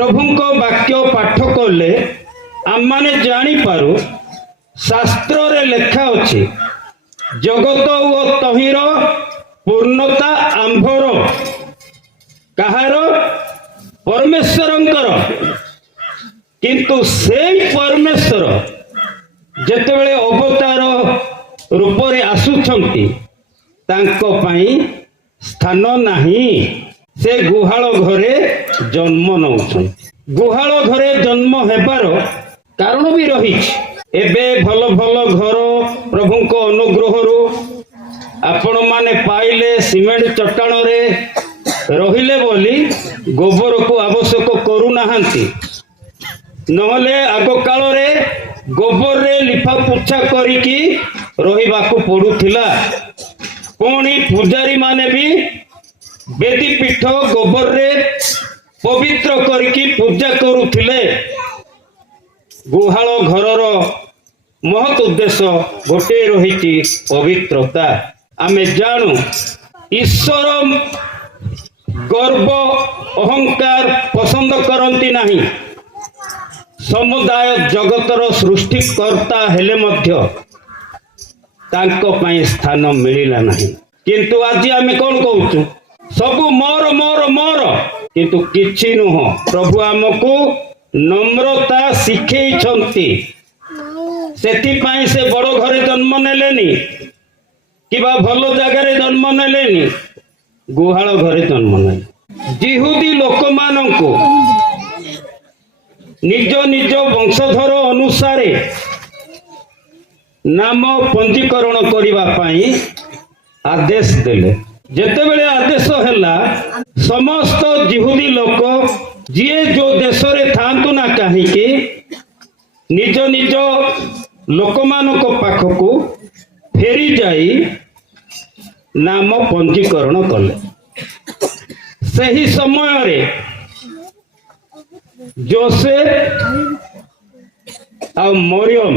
प्रभुଙ୍କ वाक्य पाठ कले आम माने जानी पारू शास्त्र रे लेखा अछि जगत ओ तहिर पूर्णता आंभर कहार परमेश्वरंकर किंतु से परमेश्वर जेतेबेले अवतार रूप रे आसुछंती तांको पई स्थान नाही से गुहाल घरे जन्म नौछन गुहाल घरे जन्म हेबार कारण भी रही एबे भल भल घर प्रभुଙ୍କ अनुग्रहरु आपण माने पाइले सीमेंट चट्टाण रे रहिले बोली गोबर को आवश्यक करू नाहंती नहले आगो काल रे गोबर रे लिफा पुछा करिकी रहिबाकू पडुथिला कोणी पूजारी माने भी बेदी पीठ गोबर रे पवित्र करके पूजा करुथिले गुहाल घरर महत उद्देश्य गोटे रही पवित्रता आमे जानू ईश्वर गर्व अहंकार पसंद करती नहीं समुदाय जगतर सृष्टिकर्ता हेले मध्य तांको पई स्थान मिलिला नहीं किंतु आज आमे कोन कहूचु सबु मोर मोर मोर किंतु किछि नुह प्रभु आमको नम्रता शिखई छंती सेति पाई से बड़ घरे जन्म नेलेनी किबा भलो जगह रे जन्म नेलेनी गुहाल घरे जन्म नेले जिहुदी लोक माननको निज निज वंशधर अनुसार नाम पंजीकरण करिबा पाई आदेश देले जेतेबेले आदेश हैला समस्त जिहुदी लोक जिए जो देश रे थांतु ना कहीं कि निज निज लोक मानक पाखकू फेरी जाई नाम पंजीकरण कले सही समय रे जोसेफ आ मरियम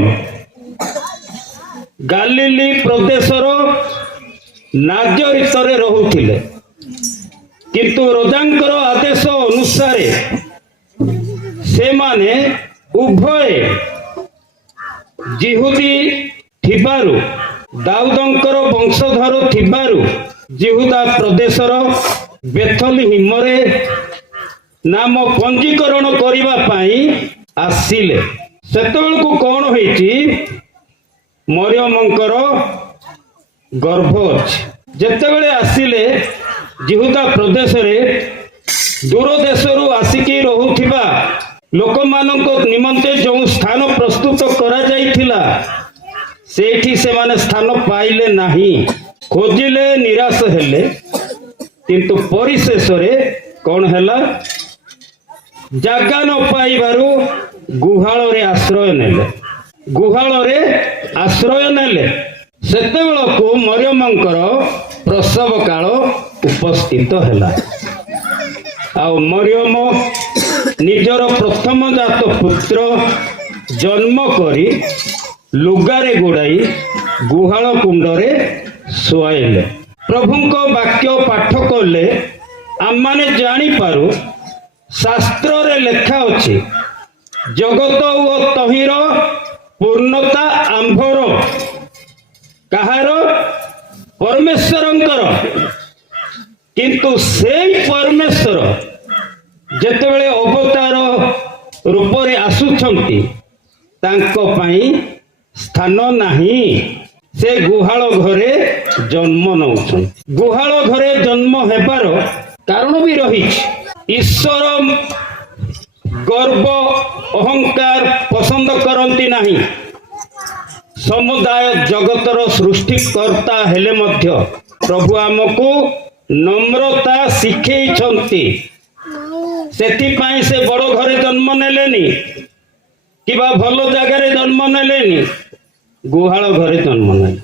गालिली प्रदेशर नाजरित रे रहुथिले किंतु राजांकर आदेश अनुसार से माने उभय जिहुदी थिबारु दाऊदंकर वंशधर थिबारु जिहुदा प्रदेशर बेथलहिम रे नाम पंजीकरण करिबा पाई आसिले सेतेबेलकु कोन होईची मरियमंकर गर्भ अछि जेतेबेले आसिले जिहुदा प्रदेश रे दूर देशरु आसिकी रहुथिबा लोक माननको निमंते जो स्थान प्रस्तुत करा जाइथिला सेठी से माने स्थान पाइले नाही खोजिले निराश हेले किंतु परिशेष रे कोन हैला जागा न पाइबारु गुहाल रे आश्रय नेले गुहाल रे आश्रय नेले सेतेबेलकु मरियमंकर प्रसव काल उपस्थित हैला आ मरियम निजर प्रथम जात पुत्र जन्म करी लुगारे गुड़ाई गुहाल कुंडरे सुआइले प्रभुଙ୍କ वाक्य पाठ कले आम माने जानी पारू शास्त्र रे लेखा अछि जगत ओ तहिर पूर्णता आंभर कहार परमेश्वरंकर किंतु से परमेश्वर जेतेबेले अवतार रूप रे आसुछंती तांको पई स्थान नाही से गुहाल घरे जन्म नौछन गुहाल घरे जन्म हेबार कारण भी रही ईश्वर गर्व अहंकार पसंद करती नहीं समुदाय जगतर सृष्टिकर्ता हेले मध्य प्रभु आमको नम्रता शिखई छंती सेति पाई से बड़ घरे जन्म नेलेनी किबा भलो जगह रे जन्म नेलेनी गुहाल घरे जन्म नेले।